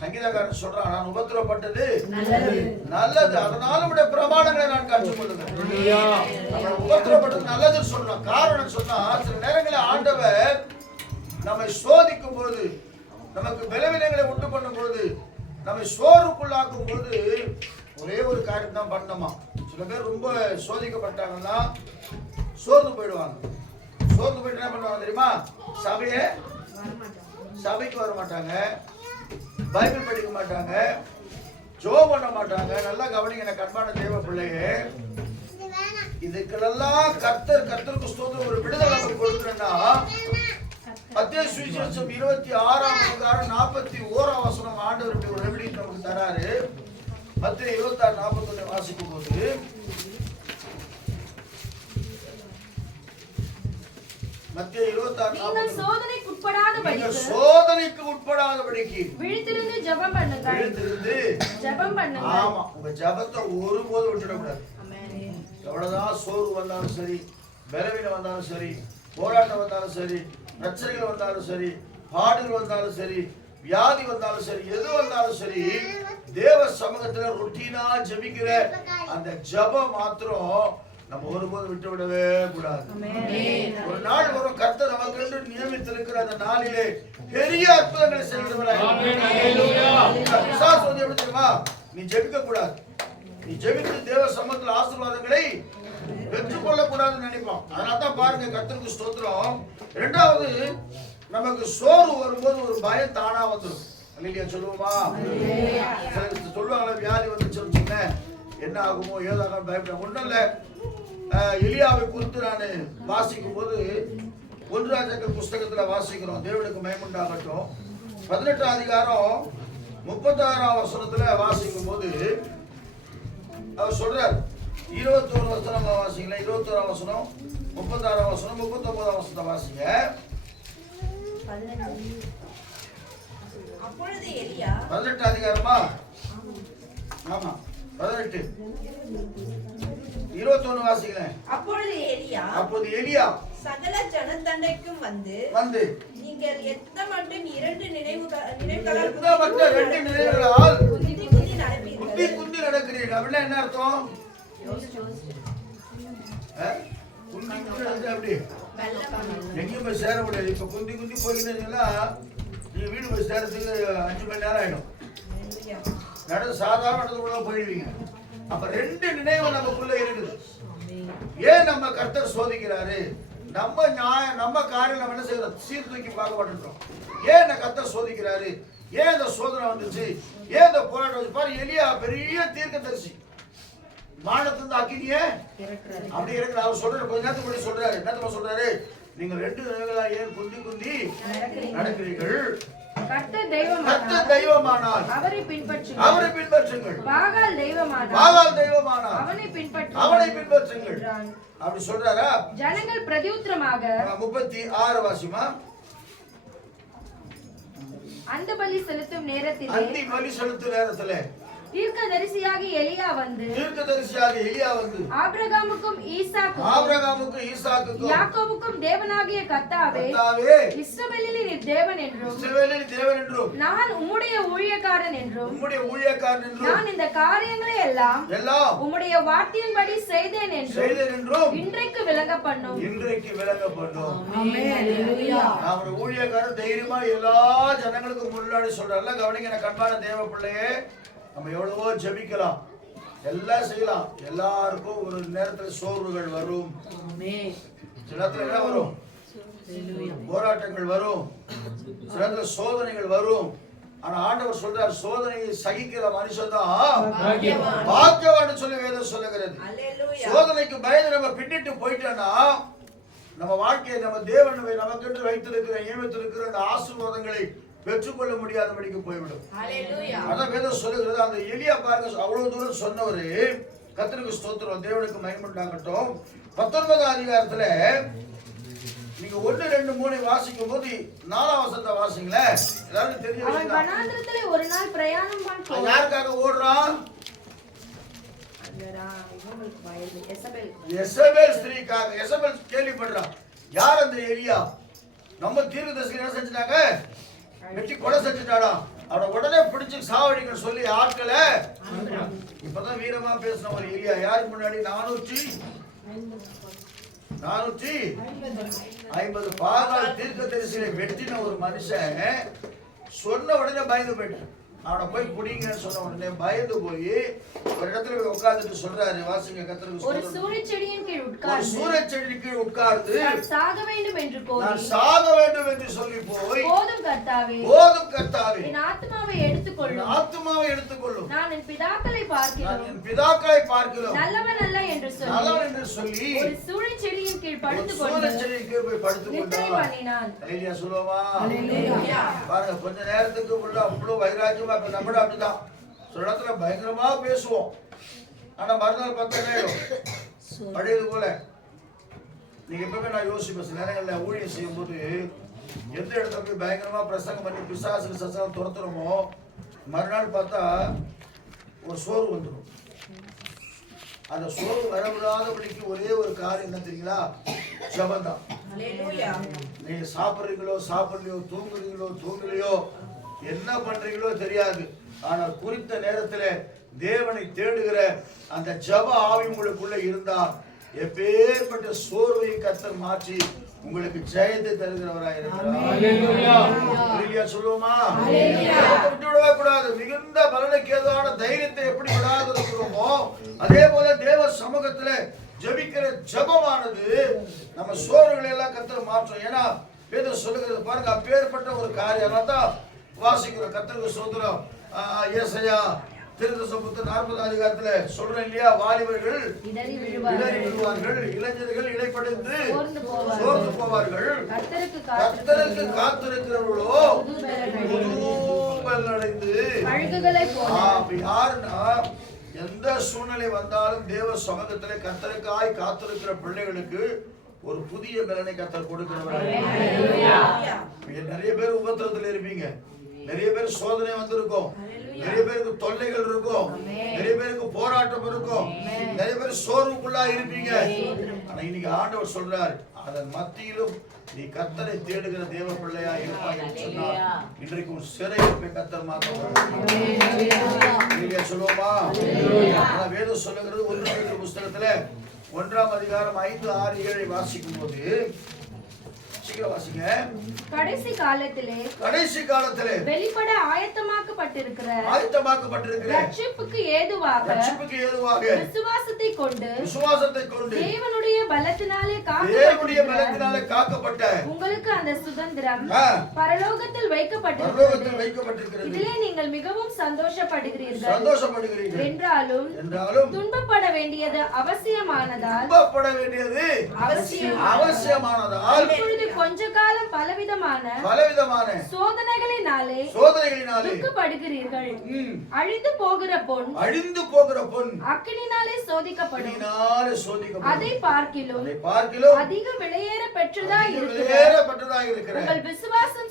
சங்கீதக்காரன் சொல்றான், நான் உபத்திரப்பட்டது நல்லது, அதனால உடைய பிரமாணங்களை நான் கற்றுக்கொள்ளுகிறேன். உபத்திரப்பட்டது நல்லதுன்னு சொல்றான். காரணம் சொன்னா, சில நேரங்களில் ஆண்டவர் நம்மை சோதிக்கும் பொழுது, நமக்கு பலவீனங்களை உண்டு பண்ணும் பொழுது, நம்மை சோர்வுக்குள்ளாக்கும் பொழுது ஒரே ஒரு காரியம் தான் பண்ணணுமா. சில பேர் ரொம்ப சோதிக்கப்பட்டாங்கன்னா சோர்ந்து போயிடுவாங்க. சோர்ந்து போயிட்டு என்ன பண்ணுவாங்க தெரியுமா? சபைக்கு வர மாட்டாங்க, பைபிள் படிக்க மாட்டாங்க, ஜெபம் பண்ண மாட்டாங்க. நல்லா கவனிங்க கண்பான தேவ பிள்ளையே, இதுக்கெல்லாம் கர்த்தருக்கு ஸ்தோத்திரம் ஒரு விடுதலை நமக்கு கொடுக்குறேன்னா, மத்தேயு சுவிசேஷம் 26ஆம் அதிகாரம் 41ஆம் வசனம் ஆண்டவர் ஒரு ரெமெடி நமக்கு தராரு. மத்தேயு 26:41 வாசிக்கும் போது, மத்தேயு 26:41 சோதனைக்கு உட்படாதபடிக்கு விழித்திருந்து ஜெபம் பண்ணுங்க. ஆமா, உங்க ஜெபத்தை ஒருபோதும் விட்டுடக்கூடாது. எவ்வளவுதான் சோர்வு வந்தாலும் சரி, பலவீனம் வந்தாலும் சரி, போராட்டம் வந்தாலும் சரி, பிரச்சனைகள் வந்தாலும் சரி, பாடுகள் வந்தாலும் சரி, வியாதி வந்தாலும் சரி, எது வந்தாலும் சரி, தேவ சமூகத்துல ரொட்டீனா ஜெபிக்கிற அந்த ஜெபம் மாத்திரம் நம்ம ஒருபோதும் விட்டு விடவே கூடாது. ஒரு நாள் வரும், கர்த்தர் நமக்கு நியமித்திருக்கிற அந்த நாளிலே பெரிய அற்புதங்களை செய்கிறவராய். எப்படி தெரியுமா? நீ ஜெபிக்க கூடாது, நீ ஜெபித்து தேவ சமூகத்தில் ஆசீர்வாதங்களை பெற்றுக்கொள்ள கூடாதுன்னு நினைப்போம். அதனால்தான் பாருங்க, கர்த்தருக்கு ஸ்தோத்திரம். இரண்டாவது, நமக்கு சோர்வு வரும்போது ஒரு பயம் தானா வந்துடும். இல்லையா? சொல்லுவோமா? சொல்லுவாங்களா, வியாதி வந்துச்சு என்ன ஆகுமோ ஏதாக பயப்பட. ஒன்றும் இல்லை, எலியாவை குறித்து நான் வாசிக்கும் போது 1 ராஜாக்கள் புஸ்தகத்துல வாசிக்கிறோம். தேவனுக்கு மகிமையுண்டாகட்டும். 18ஆம் அதிகாரம் 36ஆம் வசனத்துல வாசிக்கும் போது அவர் சொல்றார், 21 வசனம் வாசிங்களா, 21ஆம் வசனம், 36ஆம் வசனம், 39ஆம் வசனத்தை வாசிங்க. அப்பொழுது எலியா 18 அதிகாரமா? ஆமா, 18 21 வாசிங்களேன். அப்பொழுது எலியா சகல ஜனத்தண்டைக்கும் வந்து நீங்கள் எத்த மட்டும் 2 நினைவுகளால் குந்தி நடக்கிறீர்கள். அப்படின்னா என்ன அர்த்தம்? அப்படி எங்கேயும் போய் சேர முடியாது. இப்ப குந்தி போயின்னா நீங்க வீடு போய் சேரத்துக்கு 5 மணி நேரம் ஆயிடும். சாதாரண இடத்துக்குள்ள போயிடுவீங்க. அப்ப 2 நினைவு நமக்குள்ள இருக்குது. ஏன் நம்ம கர்த்தர் சோதிக்கிறாரு? நம்ம காரியம் நம்ம என்ன செய்யறோம்? சீர்தூக்கி பார்க்க மாட்டோம். ஏன் கர்த்தர் சோதிக்கிறாரு? ஏன் இந்த சோதனை வந்துச்சு? ஏன் இந்த போராட்டம் வந்து பாரு. எலியா பெரிய தீர்க்கதரிசி, வானத்திலிருந்து அக்கினியே அப்படி இருக்கிற அவர் சொல்றாரு. கொஞ்ச நேரத்துக்கு முன்னாடி சொல்றாரு, என்ன சொல்றாரு? நீங்க 2 நினைவுகளா ஏன் குந்தி நடக்கிறீர்கள்? கர்த்தர் தெய்வமானால் அவரை பின்பற்றுங்கள். பாகால் தெய்வமானால் அவனை பின்பற்றுங்கள். அப்படி சொல்றாரா? ஜனங்கள் பிரதியுத்தரமாக 36 வாசிமா. அந்த பலி செலுத்தும் நேரத்திலே தீர்க்கதரிசியாகிய எலியா வந்து ஆபிரகாமுக்கும் ஈசாக்குக்கும் யாக்கோபுக்கும் தேவனாகிய கர்த்தாவே, இஸ்ரவேலில் நீர் தேவன் என்றும் நான் உம்முடைய ஊழியக்காரன் என்றும் நான் இந்த காரியங்களை எல்லாம் உம்முடைய வார்த்தையின்படி செய்தேன் என்றும் இன்றைக்கு விளங்க பண்ணும். நம்முடைய ஊழியக்காரன் தைரியமா எல்லா ஜனங்களுக்கும் முன்னாடி சொல்றாருல. கவனிங்க கண்பான தேவ பிள்ளையே, நம்ம எவ்வளவோ ஜெபிக்கலாம், எல்லாம் செய்யலாம். எல்லாருக்கும் ஒரு நேரத்தில் சோர்வுகள் வரும், சில நேரத்தில் என்ன வரும்? போராட்டங்கள் வரும், சில நேரத்தில் சோதனைகள் வரும். ஆனா ஆண்டவர் சொல்றார், சோதனையை சகிக்கிற மனுஷன் தான் பாக்கியவான் சொல்லி வேதம் சொல்லுகிறது. சோதனைக்கு பயந்து நம்ம பின்னிட்டு போயிட்டோம்னா நம்ம வாழ்க்கையை, நம்ம தேவனை நமக்கென்று வைத்திருக்கிற நியமித்திருக்கிற அந்த ஆசீர்வாதங்களை பெற்றுக்கொள்ள முடியாதபடிக்கு போய்விடும். அதான் வேதம் சொல்லுகிறது. அந்த எலியா பாருங்க, அவ்வளவு தூரம் சொன்னவரு. கர்த்தருக்கு ஸ்தோத்திரம், தேவனுக்கு மகிமையுண்டாகட்டும். 19ஆம் அதிகாரத்துல நீங்க 1, 2, 3 வாசிக்கும் போது 4ஆம் வசனத்தை வாசிங்களே. எல்லாரும் தெரிஞ்ச விஷயம். வனாந்திரத்திலே ஒரு நாள் பிரயாணம் பண்ண யாருக்காக ஓடுறான்? எசபேல் ஸ்திரீக்காக. எசபேல் கேள்விப்படுறான். யார் அந்த எலியா? நம்ம தீர்க்கதரிசி என்ன செஞ்சிட்டாங்க? வெட்டி கொலை செஞ்சுட்டாடா. அவனை உடனே பிடிச்சு சாவடிங்க சொல்லி ஆட்கள இப்பதான் வீரமா பேசின ஒரு ஏரியா யாருக்கு முன்னாடி 450 பாகால் தீர்க்கதரிசியை வெட்டின ஒரு மனுஷன் சொன்ன உடனே பயந்து போயிட்டான். அவனை போய் புடிங்கன்னு சொன்ன உடனே பயந்து போய் ஒரு இடத்துல போய் உட்கார்ந்துட்டு சொல்றாரு, வாசிங்க கர்த்தருக்கு ஒரு சூரியச்செடியின் கீழ் உட்கார்ந்து சூரியச்செடியின் கீழ் உட்கார்ந்து நான் சாக வேண்டும் என்று கோரி நான் சாக வேண்டும் என்று சொல்லி போய் போதும் கர்த்தாவே என் ஆத்துமாவை எடுத்துக்கொள்ளும் நான் என் பிதாக்களை பார்க்கிறோம் நல்லவன் அல்ல என்று சொல்லி ஒரு சூரியச்செடியின் கீழ் படுத்துக்கொண்டு நித்திரை பண்ணினான். அல்லேலூயா சொல்லுவோமா? பாருங்க, கொஞ்ச நேரத்துக்கு உள்ள அவ்வளவு வைராக்கியமா நம்மளும் அப்படிதான் சில இடத்துல பயங்கரமா பேசுவோம். ஆனா மறுநாள் 10 நேரம் பழையது போல. நீங்க எப்பவுமே நான் யோசிப்பேன், சில நேரங்கள்ல ஊழியம் செய்யும் போது எந்த இடத்துல போய் பயங்கரமா பிரசங்கம் பண்ணி பிசாசுக்கு சசனம் துரத்துறோமோ மறுநாள் பார்த்தா ஒரு சோர்வு வந்துடும். அந்த சோர்வு வரவிடாதபடிக்கு ஒரே ஒரு காரியம் என்ன தெரியுங்களா? ஜெபம்தான். நீங்க சாப்பிடுறீங்களோ சாப்பிடலையோ, தூங்கலையோ என்ன பண்றீங்களோ தெரியாது. ஆனால் குறித்த நேரத்துல தேவனை தேடுகிற அந்த ஜெப ஆவி உங்களுக்குள்ள இருந்தா எப்பேற்பட்ட சோர்வை கர்த்தர் மாற்றி உங்களுக்கு ஜெயத்தை தருகிறவராய் இருக்கிறார். சொல்லுவோமா? விட்டுவிடவே கூடாது. மிகுந்த பலனுக்கு ஏதுவான தைரியத்தை எப்படி விடாது இருக்கிறோமோ அதே போல தேவ சமூகத்துல ஜெபிக்கிற ஜெபமானது நம்ம சோர்வுகளை எல்லாம் கர்த்தர் மாற்றும். ஏன்னா வேதம் சொல்லுகிறது பாருங்க, அப்பேற்பட்ட ஒரு காரியம் தான் வாசிக்கிறோம். கர்த்தருக்கு ஸ்தோத்திரம். ஏசாயா தீர்க்கதரிசி 40 அதிகாரத்துல சொல்றேன் இல்லையா, வாலிபர்கள் இடறி விழுவார்கள், இளைஞர்கள் இளைப்படைந்து சோர்ந்து போவார்கள், கர்த்தருக்கு காத்திருக்கிறவர்களோ அடைந்து. யாருன்னா எந்த சூழ்நிலை வந்தாலும் தேவ சமூகத்திலே கர்த்தருக்காய் காத்திருக்கிற பிள்ளைகளுக்கு ஒரு புதிய பலனை கர்த்தர் கொடுக்கிறவர். நிறைய பேர் உபத்திரத்தில் இருப்பீங்க, நிறைய பேர் சோதனை வந்திருக்கும், நிறைய பேருக்கு தொல்லைகள் இருக்கும், நிறைய பேருக்கு போராட்டம் இருக்கும், நிறைய பேர் சோர்வுக்குள்ளா இருப்பீங்க. ஆனா இன்னைக்கு ஆண்டவர் சொல்றார், அதன் மத்தியிலும் நீ கர்த்தரை தேடுகிற தேவ பிள்ளையா இருப்பாய் என்று சொன்னார். இன்றைக்கு ஒரு சிறை இருப்பை கர்த்தர் மாற்றுவார். சொல்லுவோமா? வேதம் சொல்லுகிறது 1 பேதுரு புஸ்தகத்துல 1ஆம் அதிகாரம் 5, 6, 7 வாசிக்கும் போது, கடைசி காலத்திலே வெளிப்பட ஆயத்தமாக்கப்பட்டிருக்கிற ரட்சிப்புக்கு ஏதுவாக விசுவாசத்தை கொண்டு தேவனுடைய பலத்தினாலே காக்கப்பட்ட உங்களுக்கு அந்த சுதந்திரம் பரலோகத்தில் வைக்கப்பட்டிருக்கிறது. இதிலே நீங்கள் மிகவும் சந்தோஷப்படுகிறீர்கள். என்றாலும் துன்பப்பட வேண்டியது அவசியமானதால் இப்பொழுது கொஞ்ச காலம் பலவிதமான சோதனைகளினாலே துக்கப்படுகிறீர்கள். அழிந்து போகிற பொன் அக்கினினாலே சோதிக்கப்படும். அதை பார்க்கிலும் அதிக விலையேற பெற்றதாய் இருக்கிற உங்கள் விசுவாசம்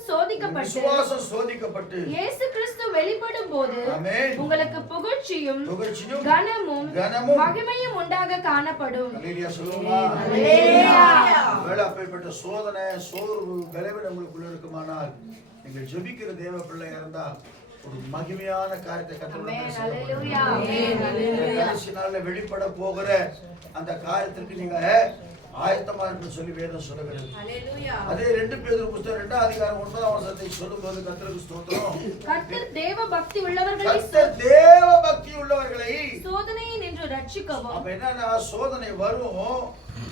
சோதிக்கப்பட்டு இயேசு கிறிஸ்து வெளிப்படும் போது உங்களுக்கு புகழ்ச்சியும் கனமும் மகிமையும் உண்டாக காணப்படும். சோதனை, சோர்வு, பலவீனம் உங்களுக்குள்ள இருக்குமானால் நீங்கள் ஜெபிக்கிற தேவ பிள்ளை இருந்தா ஒரு மகிமையான காரியத்தை கடைசி நாள்ல வெளிப்பட போகிற அந்த காரியத்திற்கு நீங்க ஆயத்தமா இருக்கு சொல்லி வேதம் சொல்லுகிறது. அதே 2 பேதுரு புத்தகம் 2ஆம் அதிகாரம் 9ஆம் வசனத்தை சொல்லும்போது கர்த்தருக்கு ஸ்தோத்திரம், கர்த்தர் தேவ பக்தி உள்ளவர்களை சோதனையை நின்று ரட்சிக்கவும். அப்ப என்னன்னா, சோதனை வரும்,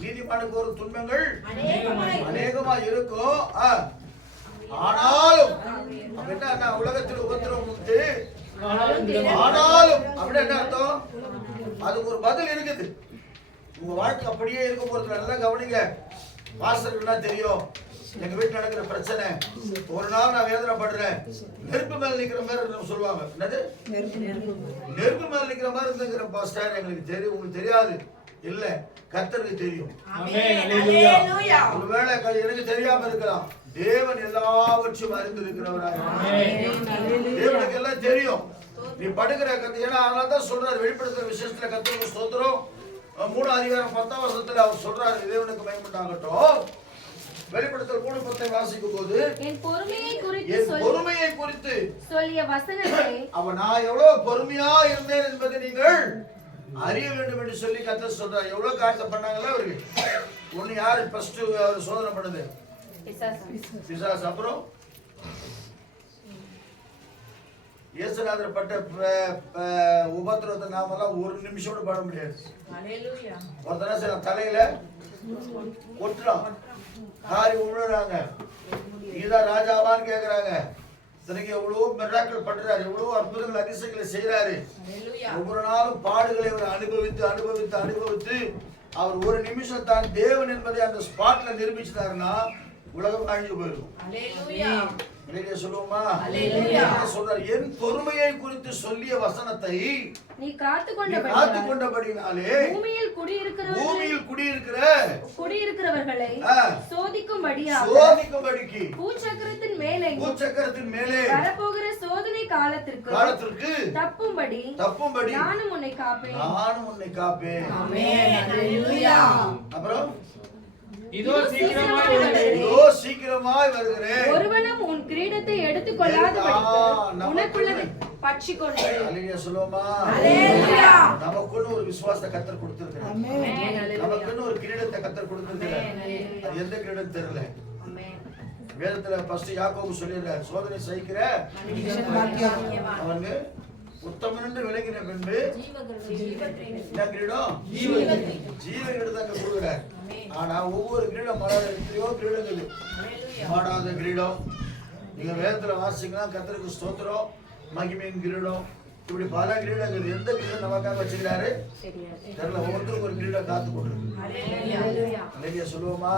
நீதிமானுக்கு ஒரு துன்பங்கள் அநேகமா இருக்கும். ஆனாலும் என்ன, உலகத்தில் உபத்திரவம் உண்டு, ஆனாலும் அப்படி என்ன அர்த்தம், அதுக்கு ஒரு பதில் இருக்குது. உங்க வாழ்க்கை அப்படியே இருக்க போறது நல்லா கவனிங்க. பாஸ்டர்னா தெரியும், எங்க வீட்டுல நடக்கிற பிரச்சனை, ஒரு நாள் நான் வேதனைப்படுறேன், நெருப்பு மேல நிக்கிற மாதிரி சொல்லுவாங்க. என்னது நெருப்பு மேல நிக்கிற மாதிரி இருந்துங்கிற பாஸ்டர், எங்களுக்கு தெரியும், உங்களுக்கு தெரியாது. இல்ல, கர்த்தருக்கு தெரியும். ஒருவேளை எனக்கு தெரியாம இருக்கலாம், தேவன் எல்லாவற்றையும் அறிந்திருக்கிறவராக, தேவனுக்கு எல்லாம் தெரியும். நீ படுகிற கத்து, ஏன்னா அதனாலதான் சொல்றாரு வெளிப்படுத்துற விசேஷத்துல கர்த்தருக்கு ஸ்தோத்திரம் 3ஆம் அதிகாரம் 10ஆம் வசனத்துல அவர் சொல்றாரு, தேவனுக்கு மகிமை உண்டாகட்டும், வெளிப்படுத்தல் 3:10 வாசிக்கும் போது என் பொறுமையை குறித்து சொல்லிய வசனத்தை அவன் நான் எவ்வளவு பொறுமையா இருந்தேன் என்பதை நீங்கள் அறிய வேண்டும் என்று சொல்லி கர்த்தர் சொல்றார். எவ்வளவு காரியத்தை பண்ணாங்கல்ல அவருக்கு. ஒண்ணு யாரு ஃபர்ஸ்ட் அவர் சோதனை பண்ணது? பிசாசு. அப்புறம் இயேசுநாதர் பட்ட உபத்திரவத்தை நாமெல்லாம் ஒரு நிமிஷம் பாட முடியாது. ஒருத்தன தலையில கொட்டுறான், காரி உழுறாங்க, நீதான் ராஜாவான்னு கேக்குறாங்க. எவ்வளவு மிராக்கிள் பண்றாரு, எவ்வளவு அற்புதங்கள் அதிசயங்களை செய்யறாரு. ஒவ்வொரு நாளும் பாடுகளை அவர் அனுபவித்து அவர் ஒரு நிமிஷம் தான் தேவன் என்பதை அந்த ஸ்பாட்ல நிரூபிச்சிட்டாருன்னா உலகம் அழிஞ்சு போயிருக்கும். சொல்லுவோமா? சொல்றார், என் பொறுமையை குறித்து சொல்லிய வசனத்தை நீ காத்துக்கொண்டபடினாலே பூமியில் குடியிருக்கிறவர்களை சோதிக்கும்படிக்கு பூச்சக்கரத்தின் மேலே வரப்போகிற சோதனை காலத்திற்கு தப்பும்படி நானும் உன்னை காப்பேன். அப்புறம் இதோ சீக்கிரமாய் வருகிறேன். ஒருவனும் உன் கிரீடத்தை எடுத்துக் கொள்ளாதபடிக்கு உனக்குள்ளதை பற்றிக்கொண்டு. அல்லேலூயா சொல்லுவோமா? நமக்குன்னு ஒரு விசுவாசத்தை கர்த்தர் கொடுத்திருக்கிறார். நமக்குன்னு ஒரு கிரீடத்தை கர்த்தர் கொடுத்திருக்கிறார். அது எந்த கிரீடம் தெரியல. வேதத்துல ஃபர்ஸ்ட் யாக்கோபு சொல்லிடுறார், சோதனை சகிக்கிற அவனுக்கு உத்தமன் என்று விளங்கின பின்பு என்ன கிரீடம்? ஜீவ கிரீடம் அங்க கொடுக்குறார். ஆனா ஒவ்வொரு கிரீடம் எத்தனையோ கிரீடங்கள், மாடாத கிரீடம். நீங்க வேதத்துல வாசிக்கலாம், கர்த்தருக்கு ஸ்தோத்திரம், மகிமையின் கிரீடம், இப்படி பல கிரீடங்கள். எந்த கிரீடம் நமக்காக வச்சுக்கிறாரு தெரியல. ஒவ்வொருத்தருக்கு ஒரு கிரீடம் காத்து கொண்டிருக்கு. சொல்லுவோமா?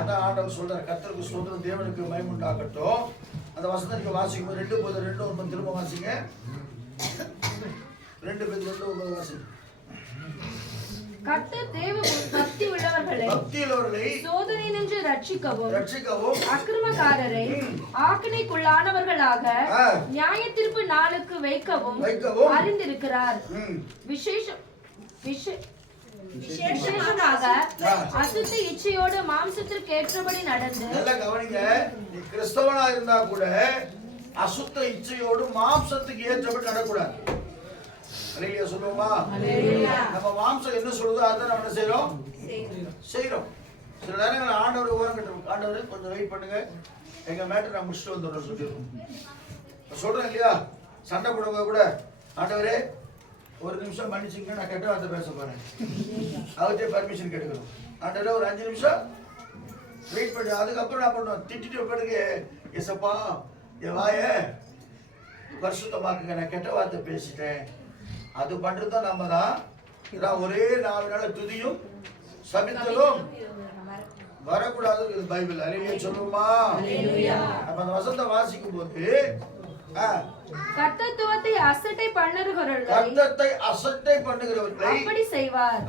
அதான் ஆண்டவர் சொல்றாரு, கர்த்தருக்கு ஸ்தோத்திரம், தேவனுக்கு மகிமை உண்டாகட்டும். அந்த வசனத்தை நீங்க வாசிக்கும் போது 2:2 திரும்ப வாசிங்க. 2:2 வாசிங்க. கர்த்தர் தேவ பக்தி உள்ளவர்களை சோதனை நின்று ரட்சிக்கவும் அக்கிரமக்காரரை ஆக்கினைக்குள்ளானவர்களாக நியாயத்தீர்ப்பு நாளுக்கு வைக்கவும் அறிந்திருக்கிறார். விசேஷமாக அசுத்த இச்சையோடு மாம்சத்திற்கு ஏற்றபடி நடந்து. நல்லா கவனிங்க, நீ கிறிஸ்தவனா இருந்தா கூட அசுத்த இச்சையோடு மாம்சத்துக்கு ஏற்றபடி நடக்கூடாது. அல்லேலூயா சொல்லுவோமா? நம்ம மாம்சம் என்ன சொல்லுதோ அதை நம்ம என்ன செய்றோம். சில நேரங்கள் ஆண்டவர் ஓரம் கட்டுறோம். ஆண்டவர் கொஞ்சம் வெயிட் பண்ணுங்க, எங்க மேட்டர் நான் முடிச்சுட்டு வந்துடுறோம் சொல்லிடுறோம். சொல்றேன் இல்லையா? சண்டை போடுங்க கூட, ஆண்டவரே ஒரு நிமிஷம் மன்னிச்சுங்க, நான் கெட்ட வார்த்தை பேச போறேன், அவர்கிட்ட பர்மிஷன் கேட்டுக்கணும். ஆண்டவரே ஒரு 5 நிமிஷம் வெயிட் பண்ணு. அதுக்கப்புறம் நான் பண்ணுவோம், திட்டிட்டு பிறகு எசப்பா என் வாய பரிசுத்தமாக்குங்க, நான் கெட்ட வார்த்தை பேசிட்டேன். அது பண்றதுதான் நம்ம தான். ஒரே 4 நாள் துதியும் சபித்தலும் வரக்கூடாது பைபிள். அல்லேலூயா சொல்லுமா? அப்ப அந்த வசனத்தை வாசிக்கும் போது கர்த்தத்துவத்தை அசட்டை பண்ணுகிறவர்களை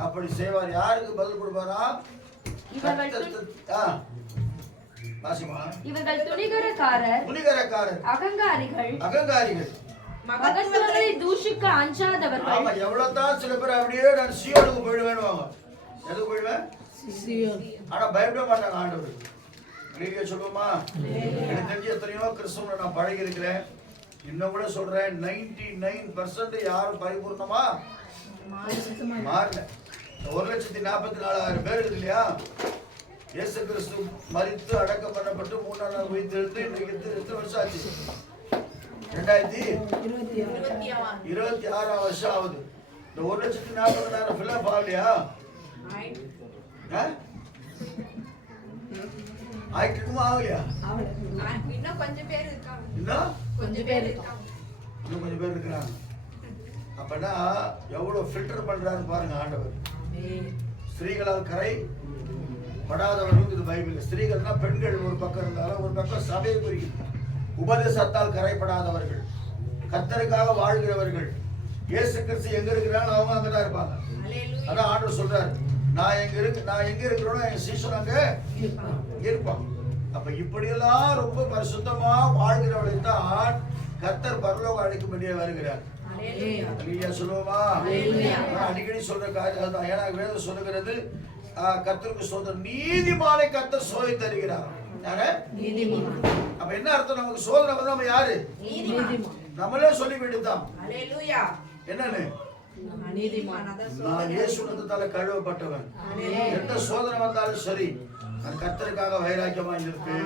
அப்படி செய்வார். யாருக்கு பதில் கொடுப்பாரா? இவர்கள் துணிகரக்காரர், அகங்காரிகள், மகத்துவங்களை தூஷிக்க அஞ்சாதவர்கள். ஆமா, எவ்வளவுதான் சில பேர் அப்படியே நான் சீயோனுக்கு போயிடுவேன்னுவாங்க. எதுக்கு போயிடுவேன்? ஆனா பயப்பட மாட்டாங்க ஆண்டவர். நீங்க சொல்லுவோமா? எனக்கு தெரிஞ்ச எத்தனையோ கிறிஸ்தவனை நான் பழகி இருக்கிறேன். இன்னும் கூட சொல்றேன், 99% யாரும் பரிபூர்ணமா மாறல. 1,44,000 பேர் இருக்கு இல்லையா? இயேசு கிறிஸ்து மரித்து அடக்கம் பண்ணப்பட்டு 3ஆம் நாள் உயிர்த்தெழுந்து இன்றைக்கு எத்தனை வருஷம் ஆச்சு? 2026 வருஷம் ஆகுது. இந்த 1,40,000 ஃபில்அப் ஆகலையா? ஆயிட்டுக்குமா ஆகலையா? இன்னும் கொஞ்சம் பேர் இருக்காங்க. இன்னும் கொஞ்சம் பேர் இருக்கிறாங்க. அப்பனா எவ்வளவு ஃபில்டர் பண்றாருன்னு பாருங்க ஆண்டவர். ஸ்திரீகளால் கரை படாதவர்கள் இது பைபிள். ஸ்திரீகள்னா பெண்கள் ஒரு பக்கம் இருந்தாலும், ஒரு பக்கம் சபையை குறிக்கும். உபதேசத்தால் கரைப்படாதவர்கள், கர்த்தருக்காக வாழ்கிறவர்கள். இயேசு கிறிஸ்து எங்க இருக்கிறாங்க அவங்க அங்கதான் இருப்பாங்க. அதான் ஆண்டவர் சொல்றாரு, நான் எங்க இருக்கிறோனோ என் சீசன் அங்க இருப்பான். அப்ப இப்படியெல்லாம் ரொம்ப பரிசுத்தமா வாழ்கிறவர்களை தான் கர்த்தர் பரலோகம் அழைக்கும்படியே வருகிறார். அல்லேலூயா சொல்லுவோமா? அடிக்கடி சொல்ற காரியம். ஏன்னா வேதம் சொல்லுகிறது, கர்த்தருக்கு சோதனை. நீதிமானை கர்த்தர் சோதி தருகிறார். யாரு? நீதிமான். அப்ப என்ன அர்த்தம்? நமக்கு சோதனை வந்து நம்ம யாரு? நீதிமான். நம்மளே சொல்லி வேண்டியதுதான். ஹalleluya. என்னன்னு? நீதிமான். நான் இயேசு ரத்தத்தால கழுவப்பட்டவன். எந்த சோதனை வந்தாலும் சரி நான் கர்த்தருக்காக வைராக்கியமா இருப்பேன்.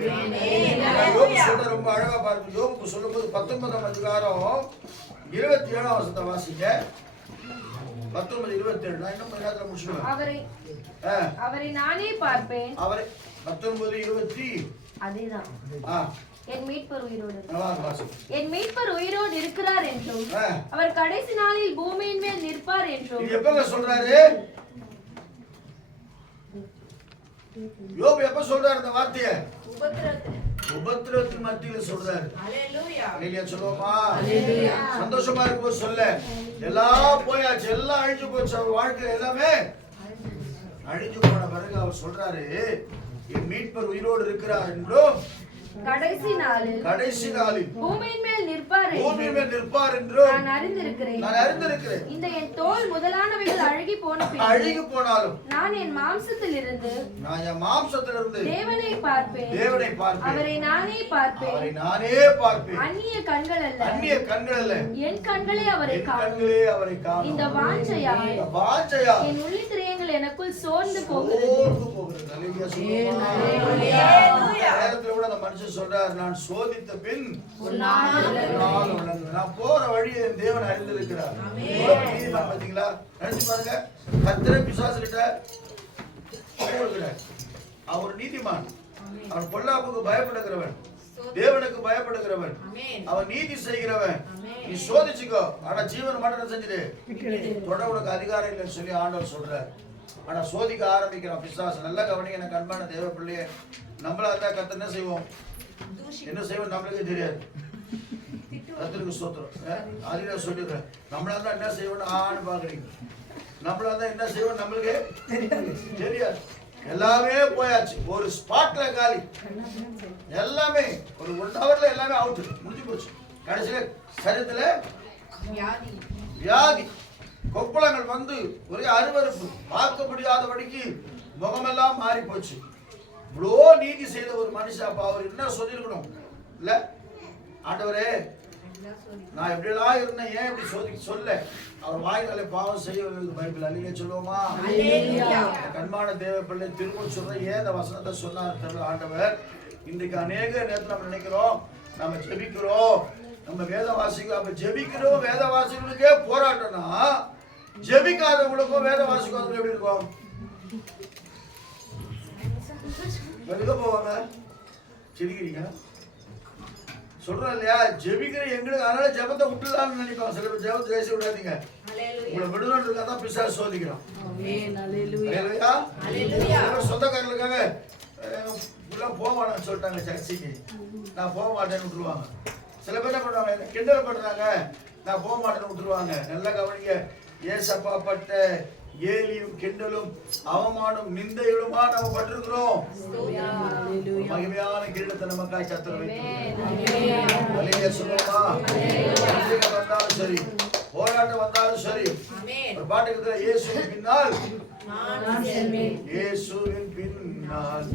யோபு சொல்ற ரொம்ப அழகா பாருங்க. யோபுக்கு சொல்லும்போது 19ஆம் அதிகாரம் 27ஆம் வசனத்தை வாசிங்க. 19:27. நான் இன்னும் கொஞ்ச நேரத்துல முடிச்சுடுவேன். அவரை நானே பார்ப்பேன். அவரை 19:20. அதேதான். என் மீட்பர் உயிரோடு என் மீட்பர் உயிரோடு இருக்கிறார் என்றும் அவர் கடைசி நாளில் பூமியின் மேல் நிற்பார் என்றும். எப்ப சொல்றாரு? யோபு எப்ப சொல்றாரு இந்த வார்த்தையை? உபத்திரவத்தின் மத்தியில சொல்றாரு. ஹalleluya சொல்லுவோமா? சந்தோஷமா இருக்கும் சொல்ல. எல்லாம் போயாச்சு, எல்லாம் அழிஞ்சு போச்சு. அவர் வாழ்க்கை எல்லாமே அழிஞ்சு போன பிறகு அவர் சொல்றாரு, என் மீட்பர் உயிரோடு இருக்கிறார் என்றும் கடைசி நாளில் பூமியின் மேல் நிற்பார் என்றும் நான் அறிந்திருக்கிறேன். இந்த என் தோல் முதலானவைகள் அழுகி போனாலும் நான் என் மாம்சத்திலிருந்து தேவனை பார்ப்பேன். அவரை நானே பார்ப்பேன். அந்நிய கண்கள் அல்ல, என் கண்களே அவரை காணும். இந்த வாஞ்சையால் என் உள்ளிந்திரியங்கள் எனக்குள் சோர்ந்து போகிறது. சொல்றார், நான் சோதித்த பின் நான் போற வழியை தேவன் அறிந்திருக்கிறார். பாத்தீங்களா? நினைச்சு பாருங்க. கர்த்தரே பிசாசு கிட்ட அவர் நீதிமான். அவன் பொல்லாப்புக்கு பயப்படுகிறவன், தேவனுக்கு பயப்படுகிறவன், அவன் நீதி செய்கிறவன். நீ சோதிச்சுக்கோ, ஆனா ஜீவன் மட்டும் செஞ்சுட்டு தொட உனக்கு அதிகாரம் இல்லைன்னு சொல்லி ஆண்டவர் சொல்றார். ஆனா சோதிக்க ஆரம்பிக்கிறான் பிசாசு. நல்லா கவனிங்க எனக்கு அன்பான தேவ பிள்ளையே. நம்மளா இருந்தா கர்த்தர் என்ன செய்வோம்? நம்மளுக்கே தெரியாது. கர்த்தருக்கு ஸ்தோத்திரம். அதுல சொல்லிடுறேன். நம்மளா இருந்தா என்ன செய்வோம்னு ஆன்னு பாக்குறீங்க. நம்மளா இருந்தா என்ன செய்வோம் நம்மளுக்கே தெரியாது. எல்லாமே போயாச்சு. ஒரு ஸ்பாட்ல காலி. எல்லாமே ஒரு 1 ஹவர்ல எல்லாமே அவுட், முடிஞ்சு போச்சு. கடைசியில சரீரத்துல வியாதி, கொப்பளங்கள் வந்து ஒரே அருவருப்பு, பார்க்க முடியாதபடிக்கு முகமெல்லாம் மாறி போச்சு. இவ்வளோ நீதி செய்த ஒரு மனுஷன் அப்ப அவர் என்ன சொல்லிருக்கணும்? இல்ல ஆண்டவரே, நான் எப்படியெல்லாம் இருந்தேன், ஏன் இப்படி சொல்ல? அவர் வாய்களை பாவம் செய்ய பைபிள் அல்லையே சொல்லுவோமா? கண்மான தேவ பிள்ளை திரும்ப சொல்ற ஏன் இந்த வசனத்தை சொன்னார் ஆண்டவர்? இன்றைக்கு அநேக நேரத்தில் நம்ம நினைக்கிறோம், நம்ம ஜெபிக்கிறோம், நம்ம வேதவாசிக்கிறோம். அப்ப ஜெபிக்கிறோம் வேதவாசிகளுக்கே போராட்டம்னா ஜெபிக்காதவங்களுக்கும் வேதவாசிக்கும் எப்படி இருக்கும்? வெளியே போவாங்க. சிரிக்கிறீங்க சொல்றோம் இல்லையா? ஜெபிக்கிற எங்களுக்கு அதனால ஜெபத்தை விட்டுலான்னு நினைப்போம். சில பேர் ஜெபத்தை பேசி விடாதீங்க. உங்களை விடுதலை தான் பிசாசு சோதிக்கிறோம். சொந்தக்காரர்களுக்காக போவானு சொல்லிட்டாங்க சர்ச்சைக்கு, நான் போக மாட்டேன்னு விட்டுருவாங்க. சில பேர் என்ன பண்ணுவாங்க, கிண்டல் பண்றாங்க, நான் போக மாட்டேன்னு விட்டுருவாங்க. நல்லா கவனிங்க. ஏசப்பா பட்ட ஏலியும் கிண்டலும் அவமானம் நிந்தையுமா நம்ம பட்டிருக்கிறோம். மகிமையான கிரீடத்தை நமக்காய் கர்த்தர் வைத்திருக்கிறார். சொல்லுமா? வந்தாலும் சரி, போராட்டம் வந்தாலும் சரி, ஒரு பாட்டு இருக்கிற இயேசுவின் பின்னால், இயேசுவின் பின்னால்